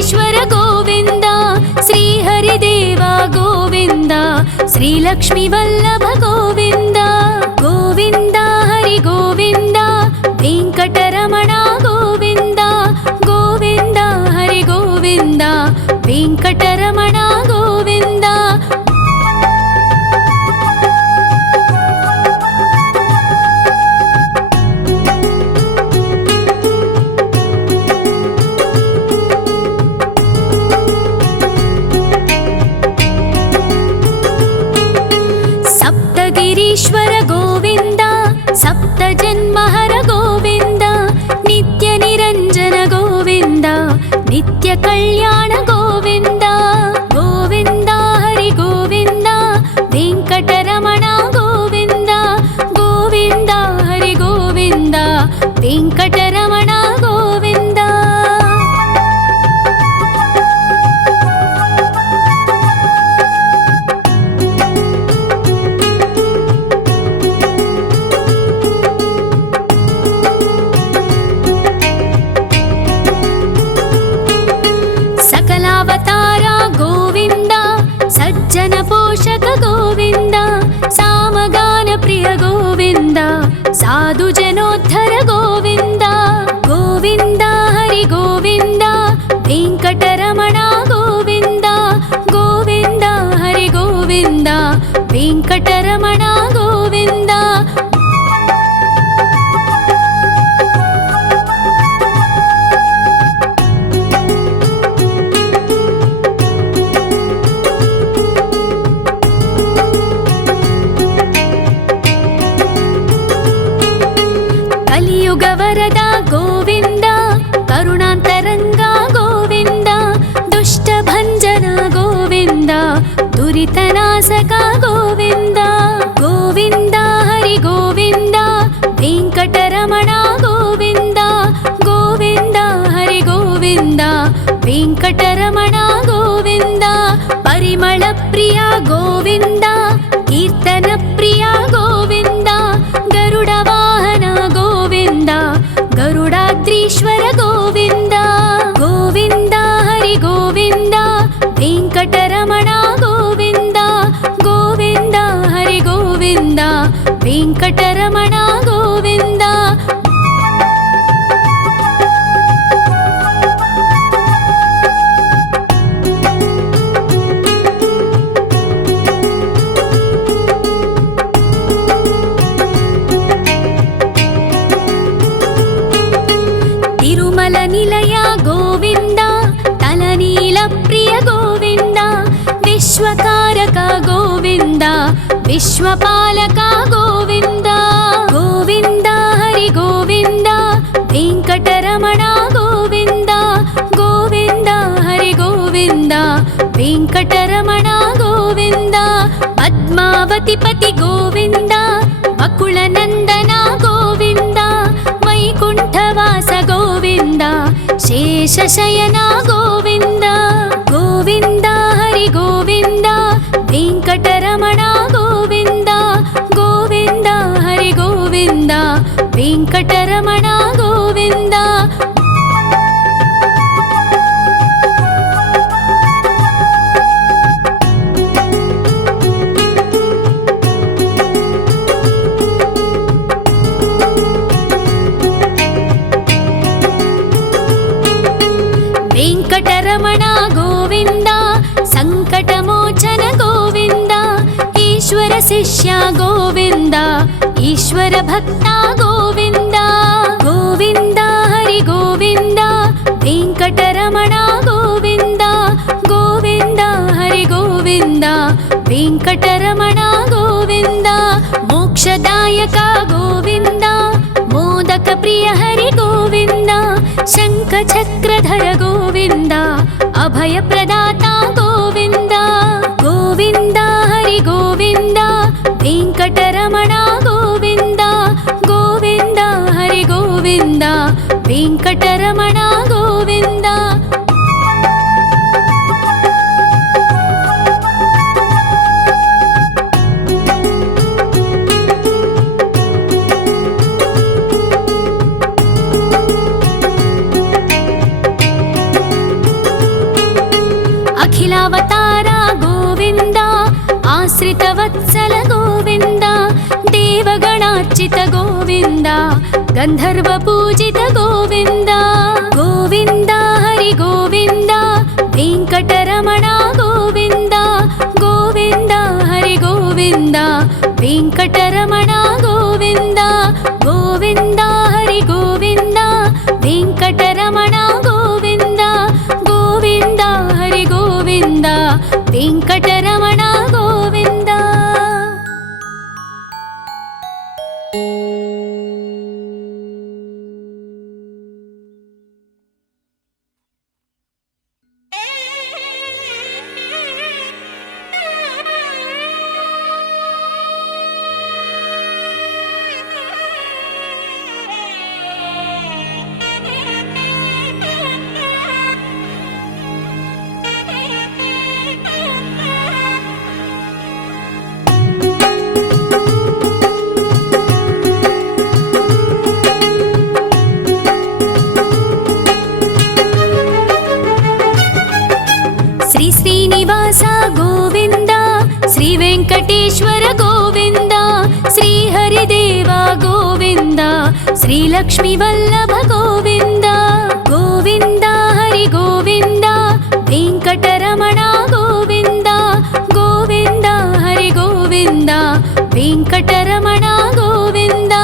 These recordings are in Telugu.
వెంకటేశ్వర గోవింద, శ్రీహరిదేవ గోవింద, శ్రీలక్ష్మీ వల్లభ గోవింద. గోవింద హరి గోవింద, వెంకటరమణ గోవింద. గోవింద హరి గోవింద, వెంకటరమణ గోవింద. సప్తగిరీశ్వర గోవింద, సప్త జన్మహర గోవింద, నిత్య నిరంజన గోవింద, నిత్య కళ్యాణ గోవింద. గోవింద హరి గోవింద, వెంకటరమణ గోవింద. గోవింద హరి గోవింద, వెంకటరమణ గోవింద. సకలావతార గోవింద, సజ్జన పోషక గోవింద, సామగాన ప్రియ గోవింద, సాధు జనోద్ధర గోవింద. గోవింద హరి గోవింద, వెంకటరమణ గోవింద. గోవింద హరి గోవింద, వెంకటరమణ గోవింద. కలియుగ వరద గోవింద, కరుణాంతరంగ గోవింద, దుష్ట భంజన గోవింద, దురితనాశక గోవింద. గోవింద హరి గోవింద, వెంకటరమణ గోవింద. గోవింద హరి గోవింద, వెంకటరమణ గోవింద. పరిమళ ప్రియ గోవింద, కీర్తన ప్రియ గోవింద, గరుడ వాహన గోవింద, గరుడాద్రీశ్వర గోవింద. గోవింద హరి గోవింద, వెంకటరమణ గోవింద. గోవింద హరి గోవింద, వెంకటరమణ గోవింద. తిరుమల నిలయ గోవింద, తలనీల ప్రియ గోవింద, విశ్వకారక గోవింద, విశ్వపాలక గోవింద. గోవింద హరి గోవింద, వెంకటరమణ గోవింద. గోవింద హరి గోవింద, వెంకటరమణ గోవింద. పద్మావతి పతి గోవింద, వకుళ నందన గోవింద, వైకుంఠవాస గోవింద, శేషశయన గోవింద. గోవింద హరి గోవింద, వెంకటరమణ గోవింద. గోవింద హరి గోవింద, వెంకటరమణ గోవింద. వెంకటరమణ గోవింద, సంకటమోచన గోవింద, ఈశ్వర శిష్య గోవింద, ఈశ్వర భక్త గోవింద. గోవింద హరి గోవింద, వెంకటరమణ గోవింద. గోవింద హరి గోవింద, వెంకటరమణ గోవింద. మోక్షదాయక గోవింద, మోదక ప్రియ హరి గోవింద, శంఖ చక్రధర గోవింద, అభయ ప్రదాత గోవింద. గోవింద హరి గోవింద, వెంకటరమణ గోవింద. గోవింద హరి గోవింద, వెంకటరమణ గోవింద. आश्रितवत्सल गोविन्द देवगणार्चित गोविन्द गन्धर्वपूजित गोविन्द गोविन्द हरि गोविन्द वेङ्कटरमण गोविन्द गोविन्द हरि गोविन्द वेङ्कटरमण गोविन्द गोविन्द हरि गोविन्द वेङ्कटरमण गोविन्द गोविन्द हरि गोविन्द वेङ्कटरमण गोविन्द। श्रीनिवास गोविन्द श्री वेङ्कटेश्वर गोविन्द श्री हरिदेव गोविन्द श्री लक्ष्मीवल्लभ गोविन्द गोविन्द हरि गोविन्द वेङ्कटरमण गोविन्द गोविन्द हरि गोविन्द वेङ्कटरमण गोविन्द।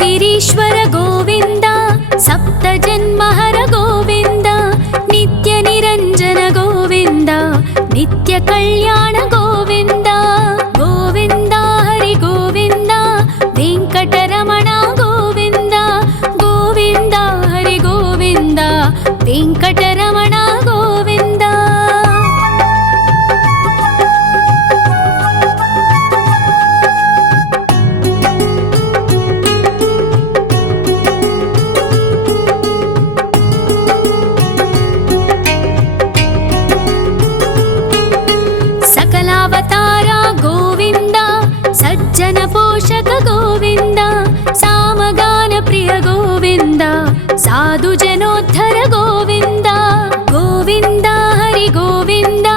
गिरीश्वर गोविन्द सप्तजन्महर गोविन्द नित्यनिरञ्जन गोविन्द नित्यकल्याण गोविन्द गोविन्द हरि गोविन्द वेङ्कटरमण गोविन्द गोविन्द हरि गोविन्द वेङ्कटरमण गोविन्द। सकलावतार गोविन्द सज्जन पोषक गोविन्द सामगान प्रिय गोविन्द साधु जनोद्धर गोविन्द गोविन्द हरि गोविन्द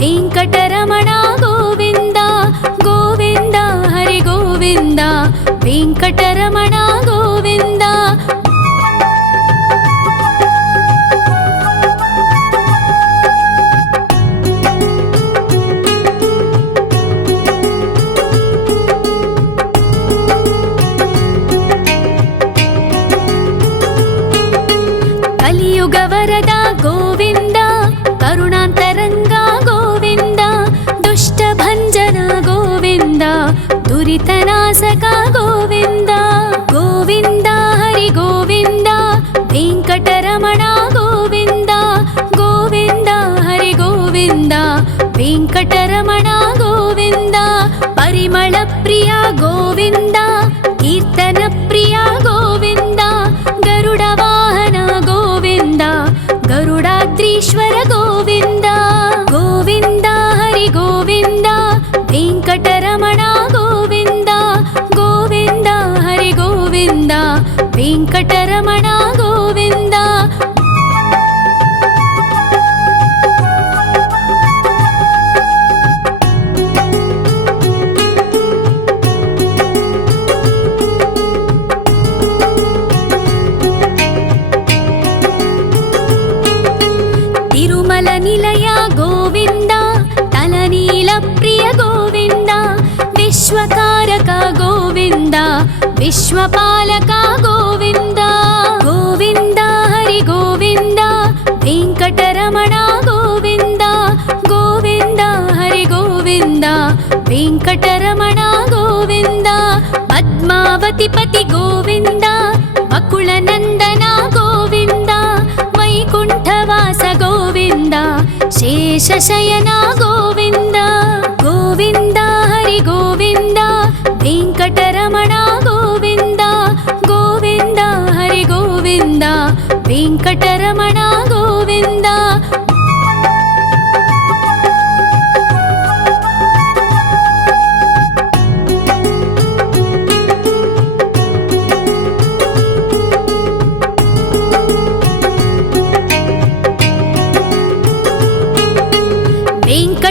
वेङ्कटरमण गोविन्द गोविन्द हरि गोविन्द वेङ्कटरमण गोविन्द। कलियुग वरद गोविन्द करुणान्तरङ्ग गोविन्द दुष्टभञ्जन गोविन्द दुरितनाशक गोविन्द गोविन्द हरि गोविन्द वेङ्कटरमण गोविन्द गोविन्द हरि गोविन्द वेङ्कटरमण गोविन्द। परिमल प्रिय गोविन्द कीर्तन प्रिय गोविन्द गरुड वाहन गोविन्द गरुडाद्रीश्वर गोविन्द गोविन्द हरि गोविन्द वेङ्कटरमण गोविन्द गोविन्द हरि गोविन्द वेङ्कटरमण गोविन्द। तिरुमल निलय गोविन्द तलनील प्रिय गोविन्द विश्वकारक गोविन्द विश्वपालक गोविन्द गोविन्द हरि गोविन्द वेङ्कटरमण गोविन्द गोविन्द हरि गोविन्द वेङ्कटरमण गोविन्द। पद्मावति पति गोविन्द बकुलनन्दन गोविन्द वैकुण्ठवास गोविन्द शेषशयन गोविन्द गोविन्द हरि गोविन्द वेङ्कटरमण गोविन्द गोविन्द हरि गोविन्द वेङ्कटरमण गोविन्द।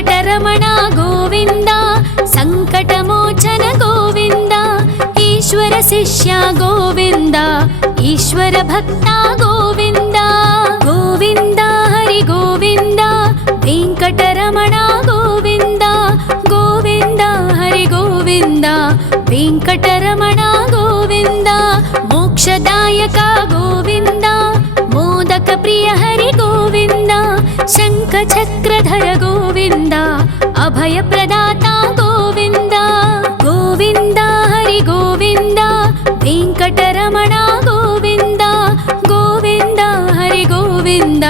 వెంకటరమణ గోవింద సంకటమోచన గోవింద ఈశ్వర శిష్య గోవింద ఈశ్వర భక్త గోవింద గోవింద హరి గోవింద వెంకటరమణ గోవింద గోవింద హరి గోవింద వెంకటరమణ గోవింద మోక్షదాయక గోవింద మోదక ప్రియ హరి గోవింద శంఖ చక్రధర గోవింద అభయ ప్రదాత గోవింద గోవింద హరి గోవింద వెంకటరమణ గోవింద గోవింద హరి గోవింద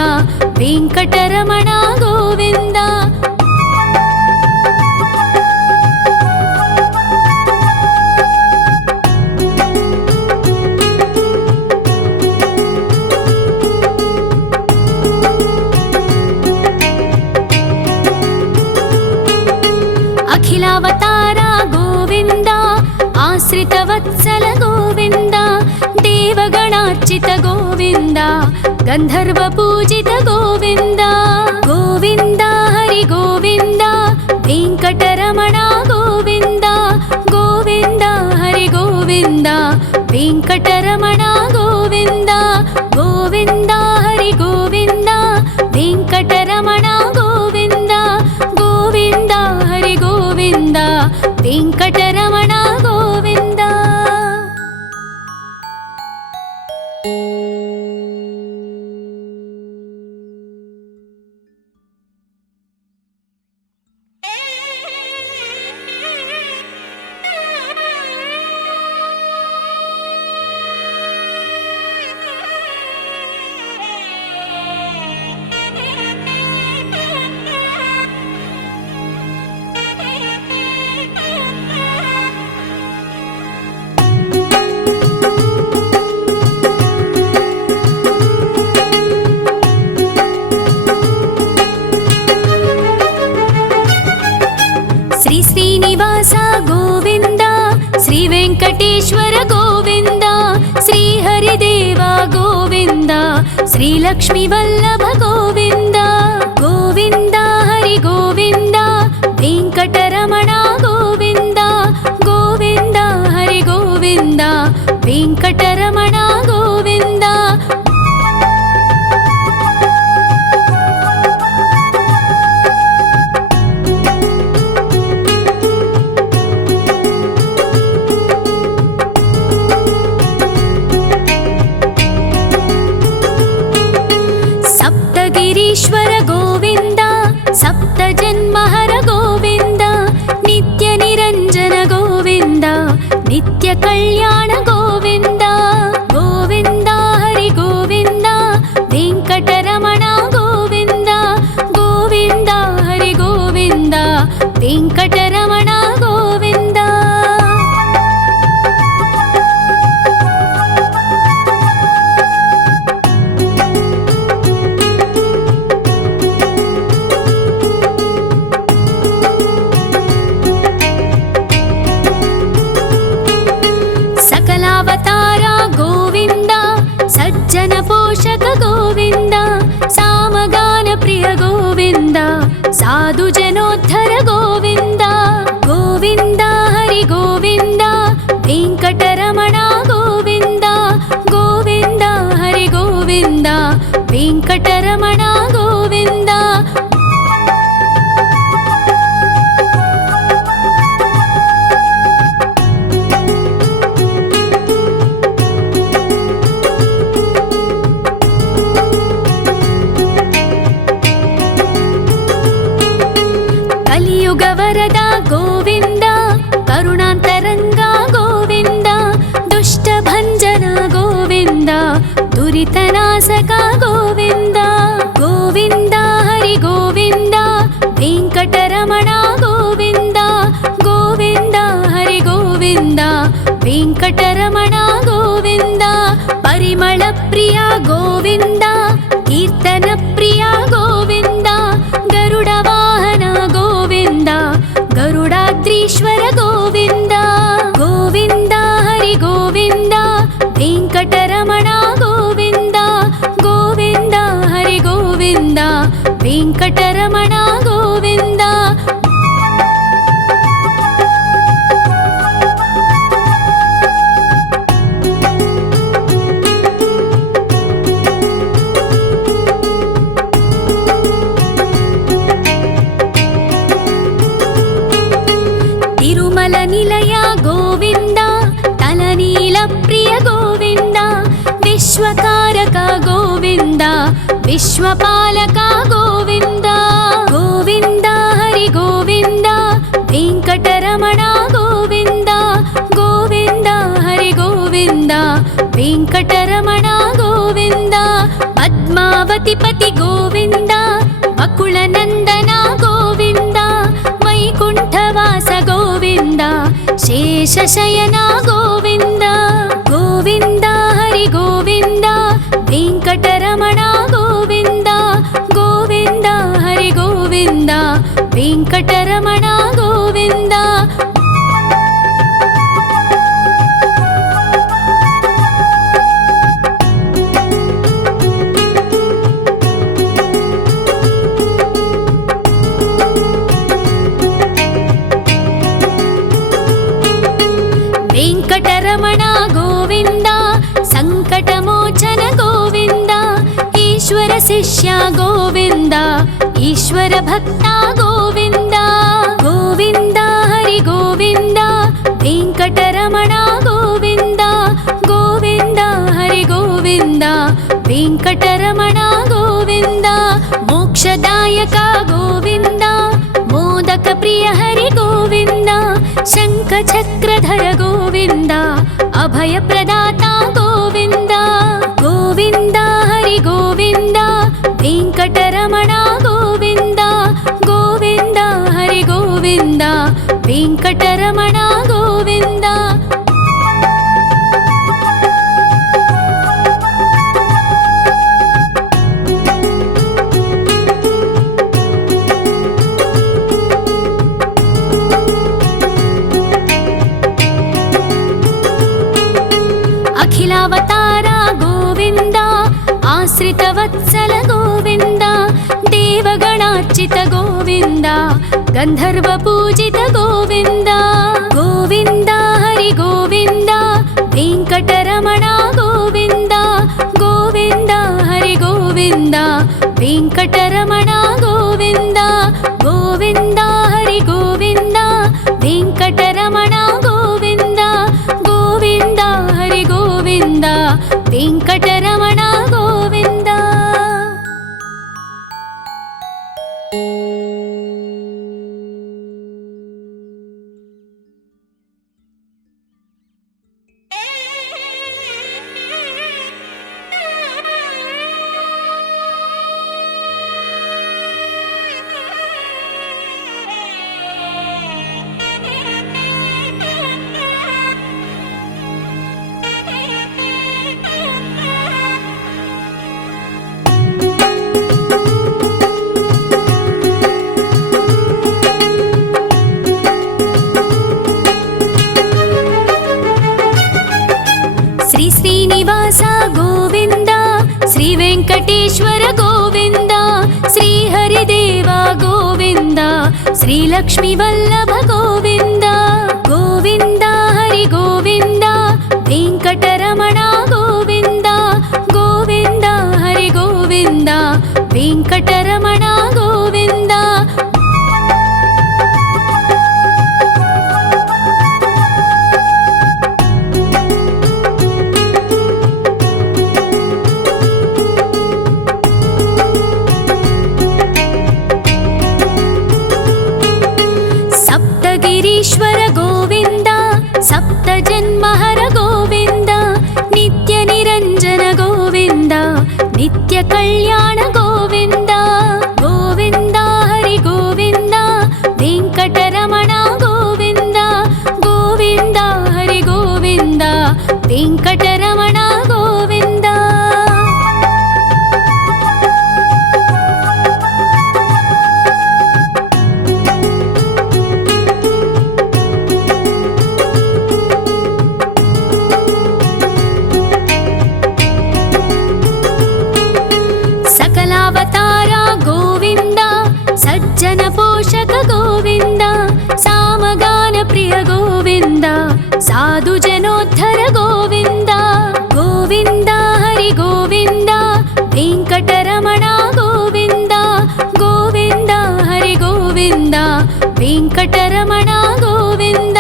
వెంకటరమణ గోవింద అఖిలావతార గోవింద ఆశ్రిత వత్సల గోవింద దేవగణార్చిత గోవింద గంధర్వ పూజిత గోవింద గోవింద హరి గోవింద వెంకటరమణ గోవింద గోవింద హరి గోవింద వెంకటరమణ గోవింద గోవింద హరి గోవింద వెంకటరమణ గోవింద గోవింద హరి గోవింద వెంకటరమణ గోవింద శ్రీ శ్రీనివాస గోవింద శ్రీ వెంకటేశ్వర గోవింద శ్రీ హరిదేవ గోవింద శ్రీ లక్ష్మీ వల్లభ గోవింద గోవింద హరి గోవింద వెంకటరమణ గోవింద గోవింద హరి గోవింద వెంకటరమణ గోవింద సప్తగిరీశ్వర గోవింద సప్త జన్మహర గోవింద నిత్య నిరంజన గోవింద నిత్య కళ్యాణ గోవింద గోవింద హరి గోవింద వెంకటరమణ గోవింద గోవింద హరి గోవింద వెంకటరమణ గోవింద సకలావతార గోవింద సజ్జన పోషక గోవింద సామగాన ప్రియ గోవింద సాధు జనోద్ధర గోవింద గోవింద హరి గోవింద వెంకటరమణ గోవింద గోవింద హరి గోవింద వెంకటరమణ గోవింద కలియుగ వరద గోవింద కరుణాంతరంగ గోవింద దుష్ట భంజన గోవింద దురితనాశక గోవింద గోవింద హరి గోవింద వెంకటరమణ గోవింద గోవింద హరి గోవింద వెంకటరమణ గోవింద పరిమళ ప్రియ గోవింద కీర్తన ప్రియ గోవింద గరుడ వాహన గోవింద గరుడాద్రీశ్వర గోవింద గోవింద హరి గోవింద వెంకటరమణ గోవింద గోవింద హరి గోవింద వెంకటరమణ గోవింద विश्वपालका गोविन्द गोविन्द हरि गोविन्द वेङ्कटरमणा गोविन्द गोविन्द हरि गोविन्द वेङ्कटरमणा गोविन्द पद्मावतिपति गोविन्द बकुलनन्दना गोविन्द वैकुण्ठवास गोविन्द शेषशयना गोविन्द गोविन्द हरि गोविन्द वेङ्कटरमणा गोविन्द गोविन्द हरि गोविन्द वेङ्कटरमणा गोविन्द वेङ्कटरमणा गोविन्द सङ्कटमोचन गोविन्द ईश्वर शिष्या गोविन्द ईश्वर भक्ता गोविन्द गोविन्द हरि गोविन्द वेङ्कटरमणा गोविन्द गोविन्द हरि गोविन्द वेङ्कटरमणा गोविन्द मोक्षदायक गोविन्द मोदक प्रिय हरि गोविन्द शङ्खचक्रधर गोविन्द अभयप्रदाता गोविन्द गोविन्द हरि गोविन्द वेङ्कटरमणा गोविन्द गोविन्द हरि गोविन्द वेङ्कटरमणा गोविन्द अखिलावतारा गोविन्द आश्रितवत्सल गोविन्द देवगणार्चित गोविन्द गन्धर्वपूजित गोविन्द गोविन्द हरि गोविन्द वेङ्कटरमणा गोविन्द गोविन्द हरि गोविन्द वेङ्कटरमणा गोविन्द गोविन्द हरि गोविन्द वेङ्कटरमणा गोविन्द गोविन्द हरि गोविन्द वेङ्कटरमणा गोविन्द श्रीनिवास गोविन्द श्रीवेङ्कटेश्वर गोविन्द श्रीहरिदेव गोविन्द श्रीलक्ष्मीवल्लभ गोविन्द गोविन्द हरि गोविन्द वेङ्कटरमणा गोविन्द गोविन्द हरि गोविन्द वेङ्कटरमणा गोविन्द ईश्वर गोविन्द सप्तजन्महर गोविन्द नित्यनिरञ्जन गोविन्द नित्यकल्याण गोविन्द गोविन्द हरि गोविन्द वेङ्कटरमणा गोविन्द गोविन्द हरि गोविन्द वेङ्कटरमणा गोविन्द सकलावतारा गोविन्द सज्जन पोषक गोविन्द सामगान प्रिय गोविन्द साधु जनोद्धर गोविन्द गोविन्द हरि गोविन्द वेङ्कटरमणा गोविन्द गोविन्द हरि गोविन्द वेङ्कटरमणा गोविन्द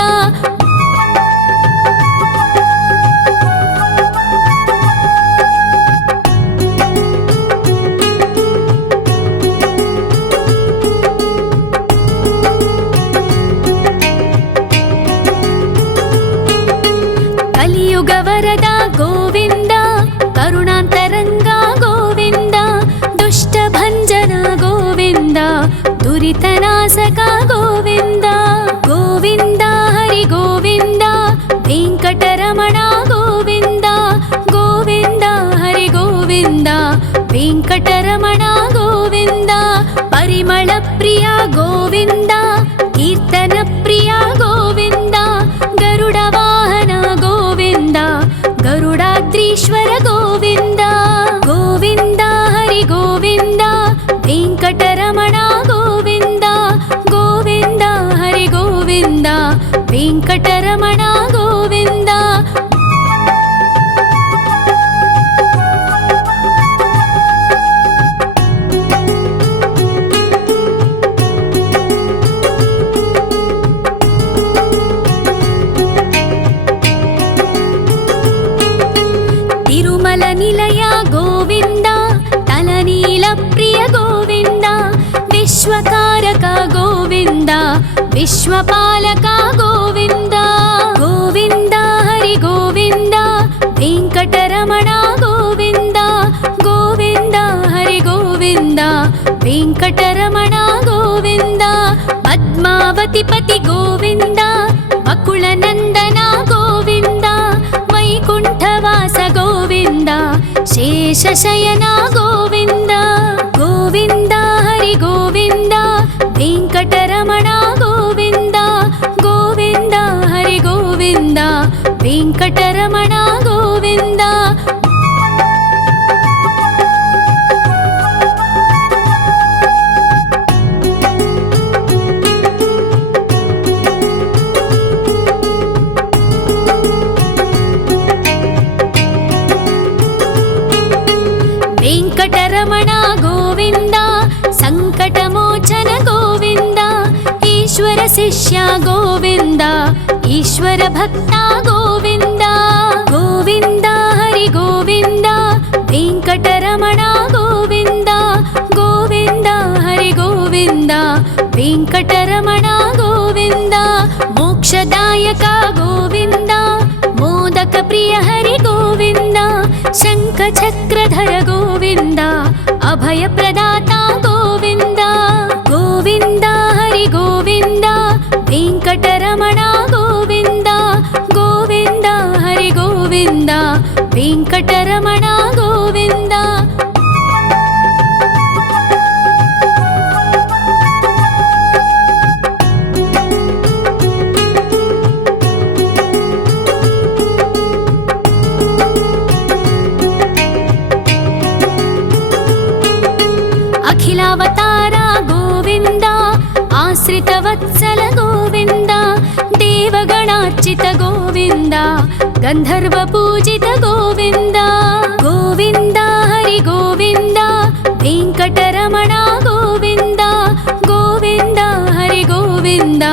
विश्वकारक गोविन्द विश्वपालक गोविन्द गोविन्द हरि गोविन्द वेङ्कटरमण गोविन्द गोविन्द हरि गोविन्द वेङ्कटरमण गोविन्द पद्मावतिपति गोविन्द वकुलनन्दन गोविन्द वैकुण्ठवास गोविन्द शेषशयन गोविन्द गोविन्द हरि गोविन्द वेङ्कटरमण गोविन्द गोविन्द हरि गोविन्द वेङ्कटरमण गोविन्द वेङ्कटरमण गोविन्द सङ्कटमोचन गोविन्द ईश्वर शिष्य गोविन्द ईश्वर भक्त गोविन्द गोविन्द हरि गोविन्द वेङ्कटरमण गोविन्द गोविन्द हरि गोविन्द वेङ्कटरमण गोविन्द मोक्षदायक गोविन्द मोदक प्रिय हरि गोविन्द शङ्खचक्रधर गोविन्द अभयप्रदाता गोविन्द गोविन्द हरि गोविन्द वेङ्कटरमण गोविन्द गोविन्द हरि गोविन्द वेङ्कटरमण गोविन्द अखिलावतार गोविन्द आश्रितवत्सल गोविन्द देवगणार्चित गोविन्द गन्धर्वपूजित गोविन्द गोविन्द हरि गोविन्द वेङ्कटरमण गोविन्द गोविन्द हरि गोविन्द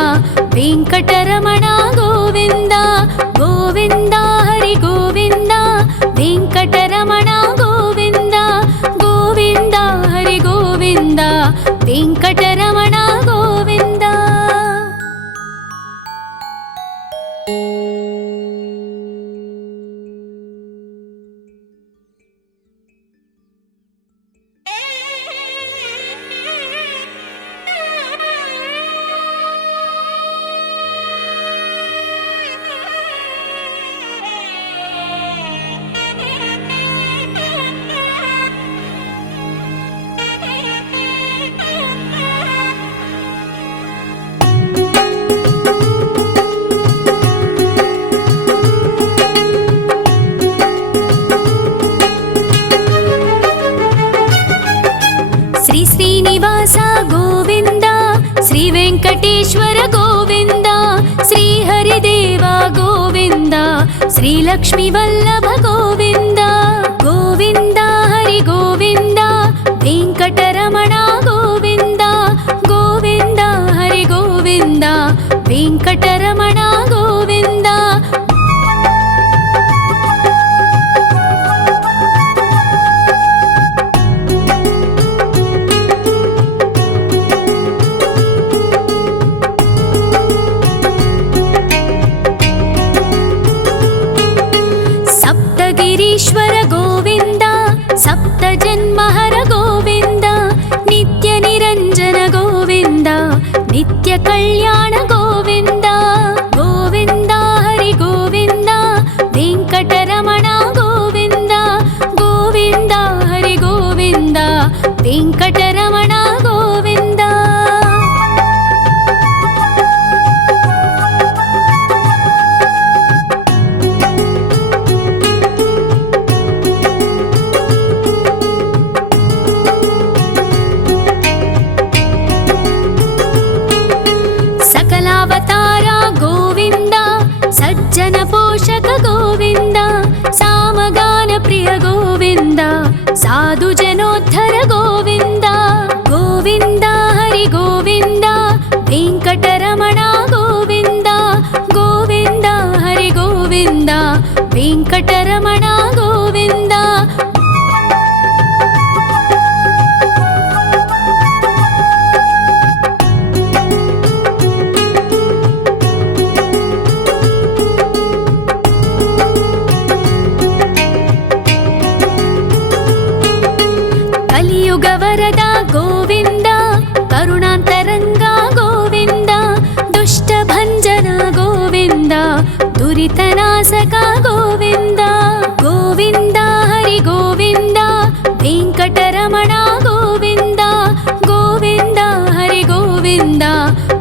वेङ्कटरमण गोविन्द गोविन्द हरि गोविन्द वेङ्कटरमण गोविन्द गोविन्द हरि गोविन्द वेङ्कटरमण गोविन्द श्री श्रीनिवास गोविन्द श्री वेङ्कटेश्वर गोविन्द श्री हरिदेव गोविन्द श्री लक्ष्मीवल्लभ गोविन्द गोविन्द हरि गोविन्द वेङ्कटरमण गोविन्द गोविन्द हरि गोविन्द वेङ्कटरमण गोविन्द सप्तगिरीश्वर गोविन्द सप्तजन्महर गोविन्द नित्यनिरञ्जन गोविन्द नित्यकल्याण गोविन्द गोविन्द हरि गोविन्द वेङ्कटरमण गोविन्द गोविन्द हरि गोविन्द वेङ्कटरमण गोविन्द सकलावतार गोविन्द सज्जन पोषक गोविन्द सामगान प्रिय गोविन्द साधु जनोद्धर गोविन्द गोविन्द हरि गोविन्द वेङ्कटरमण गोविन्द गोविन्द हरि गोविन्द वेङ्कटरमण गोविन्द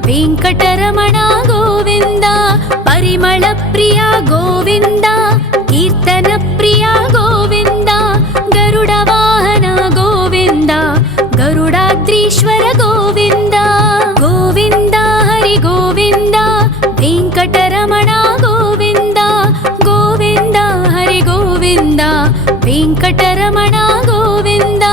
ವೆಂಕಟರಮಣ ಗೋವಿಂದ. ಪರಿಮಳ ಪ್ರಿಯ ಗೋವಿಂದ, ಕೀರ್ತನ ಪ್ರಿಯ ಗೋವಿಂದ. ಗರುಡ ವಾಹನ ಗೋವಿಂದ, ಗರುಡಾದ್ರೀಶ್ವರ ಗೋವಿಂದ. ಗೋವಿಂದ ಹರಿ ಗೋವಿಂದ, ವೆಂಕಟರಮಣ ಗೋವಿಂದ. ಗೋವಿಂದ ಹರಿ ಗೋವಿಂದ, ವೆಂಕಟರಮಣ ಗೋವಿಂದ.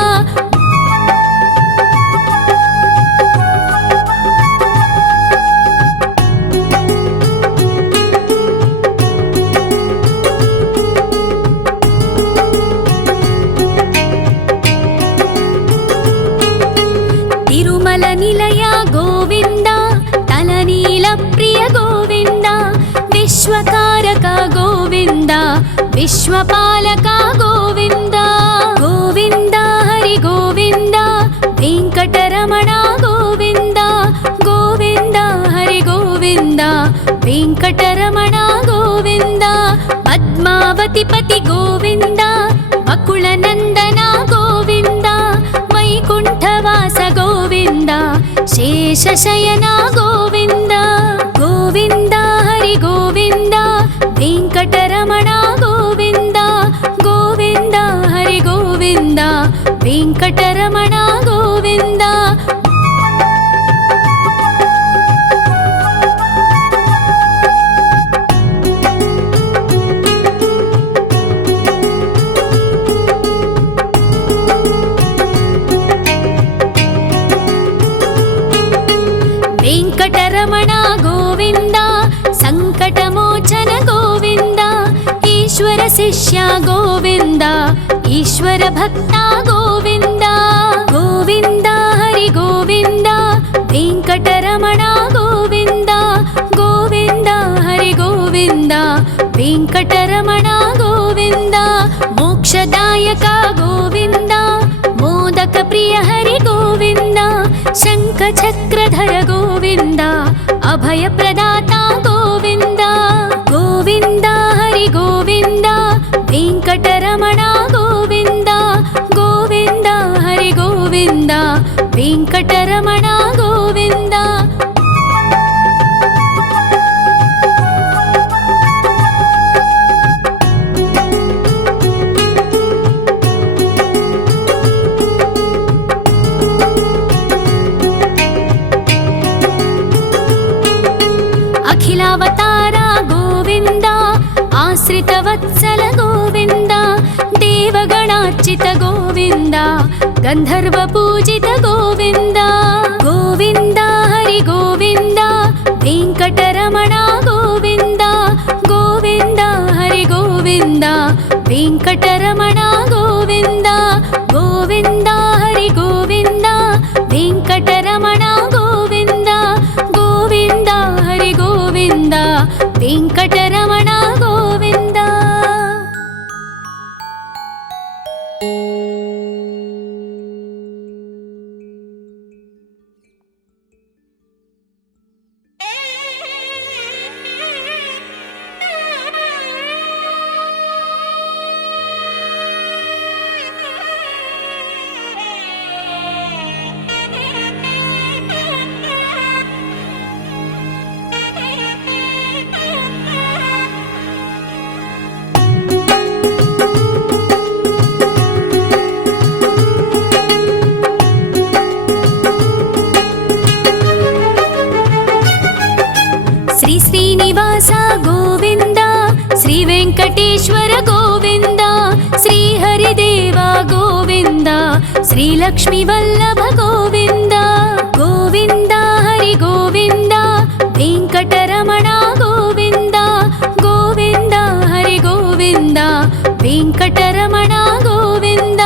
ತಿರುಮಲ ನಿಲಯ ಗೋವಿಂದ, ತಲನೀಲ ಪ್ರಿಯ ಗೋವಿಂದ. ವಿಶ್ವಕಾರಕ ಗೋವಿಂದ, ವಿಶ್ವಪಾಲಕ ಗೋವಿಂದ. ಗೋವಿಂದ ಹರಿ ಗೋವಿಂದ, ವೆಂಕಟರಮಣ ಗೋವಿಂದ. ಗೋವಿಂದ ಹರಿ ಗೋವಿಂದ, ವೆಂಕಟರಮಣ ಗೋವಿಂದ. ಪದ್ಮಾವತಿ ಪತಿ ಗೋವಿಂದ, ಅಕುಳ ನಂದನ ಗೋವಿಂದ. ವೈಕುಂಠವಾಸ ಗೋವಿಂದ, ಶೇಷಶಯನ ಗೋವಿಂದ. ಗೋವಿಂದ ಹರಿ ಗೋವಿಂದ, ವೆಂಕಟರಮಣ ಗೋವಿಂದ. ಗೋವಿಂದ ಹರಿ ಗೋವಿಂದ, ವೆಂಕಟರಮಣ ಗೋವಿಂದ. ವೆಂಕಟರಮಣ ಗೋವಿಂದ, ಸಂಕಟಮೋಚನ ಗೋವಿಂದ. ಈಶ್ವರ ಶಿಷ್ಯ ಗೋವಿಂದ, ಈಶ್ವರ ಭಕ್ತ ಗೋವಿಂದ. ಗೋವಿಂದ ಹರಿ ಗೋವಿಂದ, ವೆಂಕಟರಮಣ ಗೋವಿಂದ. ಗೋವಿಂದ ಹರಿ ಗೋವಿಂದ, ವೆಂಕಟರಮಣ ಗೋವಿಂದ. ಮೋಕ್ಷದಾಯಕ ಗೋವಿಂದ, ಮೋದಕ ಪ್ರಿಯ ಹರಿ ಗೋವಿಂದ. ಶಂಖ ಚಕ್ರಧರ ಗೋವಿಂದ, ಅಭಯ ಪ್ರದಾತ ಗೋವಿಂದ. ಗೋವಿಂದ ಹರಿ ಗೋವಿಂದ, ವೆಂಕಟರಮಣ ಗೋವಿಂದ. ಗೋವಿಂದ ಹರಿ ಗೋವಿಂದ, ವೆಂಕಟರಮಣ ಗೋವಿಂದ. ಅಖಿಲಾವತಾರ ಗೋವಿಂದ, ಆಶ್ರಿತ ವತ್ಸಲ ಗೋವಿಂದ. ದೇವಗಣಾರ್ಚಿತ ಗೋವಿಂದ, ಗಂಧರ್ವ ಪೂಜಿತ ಗೋವಿಂದ. ಗೋವಿಂದ ಹರಿ ಗೋವಿಂದ, ವೆಂಕಟರಮಣ ಗೋವಿಂದ. ಗೋವಿಂದ ಹರಿ ಗೋವಿಂದ, ವೆಂಕಟರಮಣ ಗೋವಿಂದ. ಗೋವಿಂದ ಹರಿ ಗೋವಿಂದ, ವೆಂಕಟರಮಣ ಗೋವಿಂದ. ಗೋವಿಂದ ಹರಿ ಗೋವಿಂದ, ವೆಂಕಟರಮಣ ಗೋವಿಂದ. ಶ್ರೀ ಶ್ರೀನಿವಾಸ ಗೋವಿಂದ, ಶ್ರೀ ವೆಂಕಟೇಶ್ವರ ಗೋವಿಂದ. ಶ್ರೀ ಹರಿದೇವ ಗೋವಿಂದ, ಶ್ರೀ ಲಕ್ಷ್ಮೀ ವಲ್ಲಭ ಗೋವಿಂದ. ಗೋವಿಂದ ಹರಿ ಗೋವಿಂದ, ವೆಂಕಟರಮಣ ಗೋವಿಂದ. ಗೋವಿಂದ ಹರಿ ಗೋವಿಂದ, ವೆಂಕಟರಮಣ ಗೋವಿಂದ.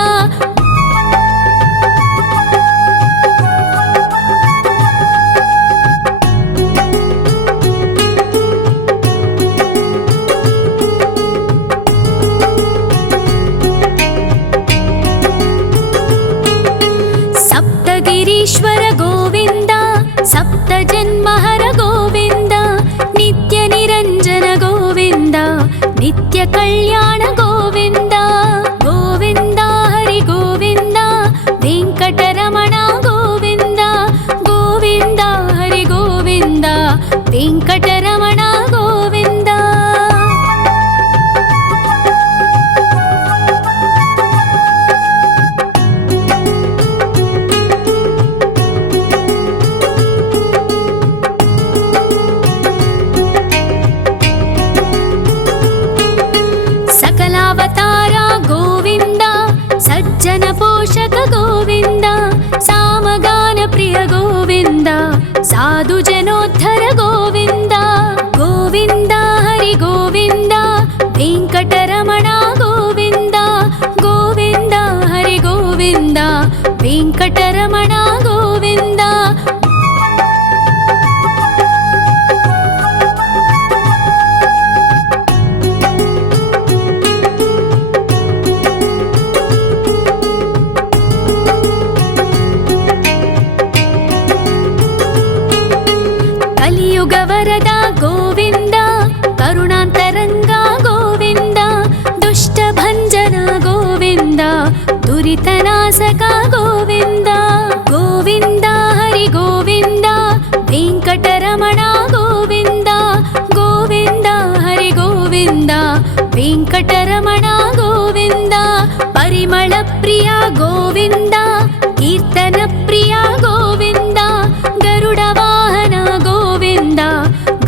కలియుగ వరద గోవింద, కరుణాంతరంగ గోవింద, దుష్ట భంజన గోవింద, దురితనాశక గోవింద. గోవింద హరి గోవింద, వెంకటరమణ గోవింద, గోవింద హరి గోవింద, వెంకటరమణ గోవింద. పరిమళ ప్రియ గోవింద, కీర్తన ప్రియ గోవింద, గరుడ వాహన గోవింద,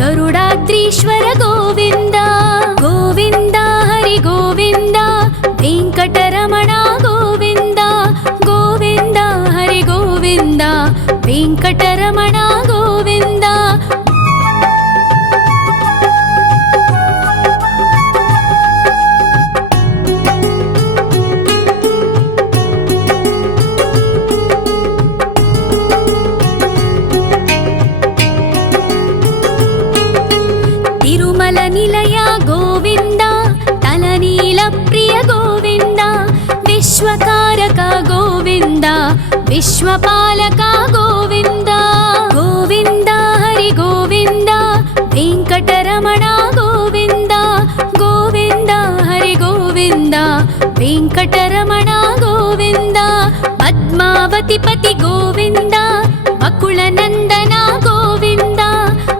గరుడాద్రీశ్వర గోవింద. గోవింద హరి గోవింద, వెంకటరమణ గోవింద, గోవింద హరి గోవింద, వెంకటరమణ గోవింద. తిరుమల నిలయ గోవింద, తలనీల ప్రియ గోవింద, విశ్వకారక గోవింద, విశ్వపాలక గోవింద. గోవింద హరి గోవింద, వెంకటరమణ గోవింద, గోవింద హరి గోవింద, వెంకటరమణ గోవింద. పద్మావతి పతి గోవింద, వకుళ నందన గోవింద,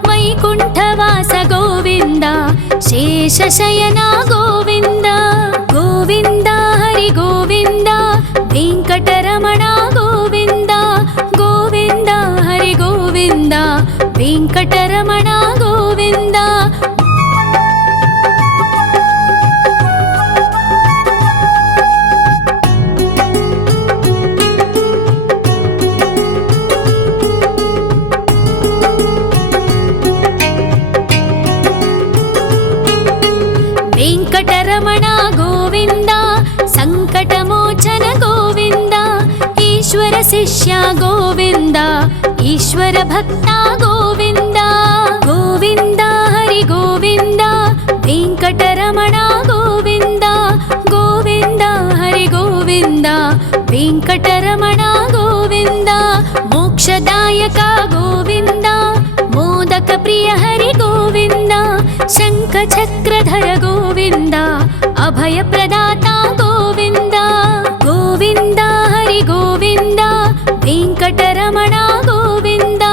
వైకుంఠవాస గోవింద, శేషశయన గోవింద. గోవింద హరి గోవింద, వెంకటరమణ గోవింద, గోవింద హరి గోవింద, వెంకటరమణ గోవింద. వెంకటరమణ గోవింద, సంకటమోచన గోవింద, ఈశ్వర శిష్య గోవింద, ఈశ్వర భక్త గోవింద. గోవింద హరి గోవింద, వెంకటరమణ గోవింద, గోవింద హరి గోవింద, వెంకటరమణ గోవింద. మోక్షదాయక గోవింద, మోదక ప్రియ హరి గోవింద, శంఖ చక్రధర గోవింద, అభయ ప్రదాత గోవింద. గోవింద హరి గోవింద, వెంకటరమణ గోవింద,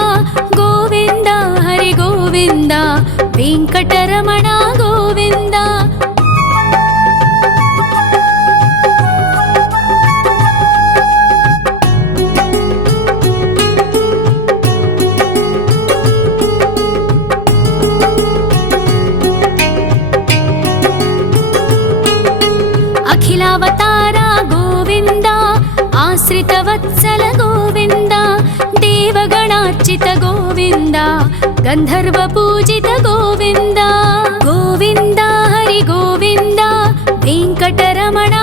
గోవింద హరి గోవింద, వెంకటరమణ గోవింద. అఖిలావతార గోవింద, ఆశ్రిత వత్సల గోవింద, దేవగణార్చిత గోవింద, గంధర్వ పూజిత గోవింద. గోవింద హరి గోవింద, వెంకటరమణ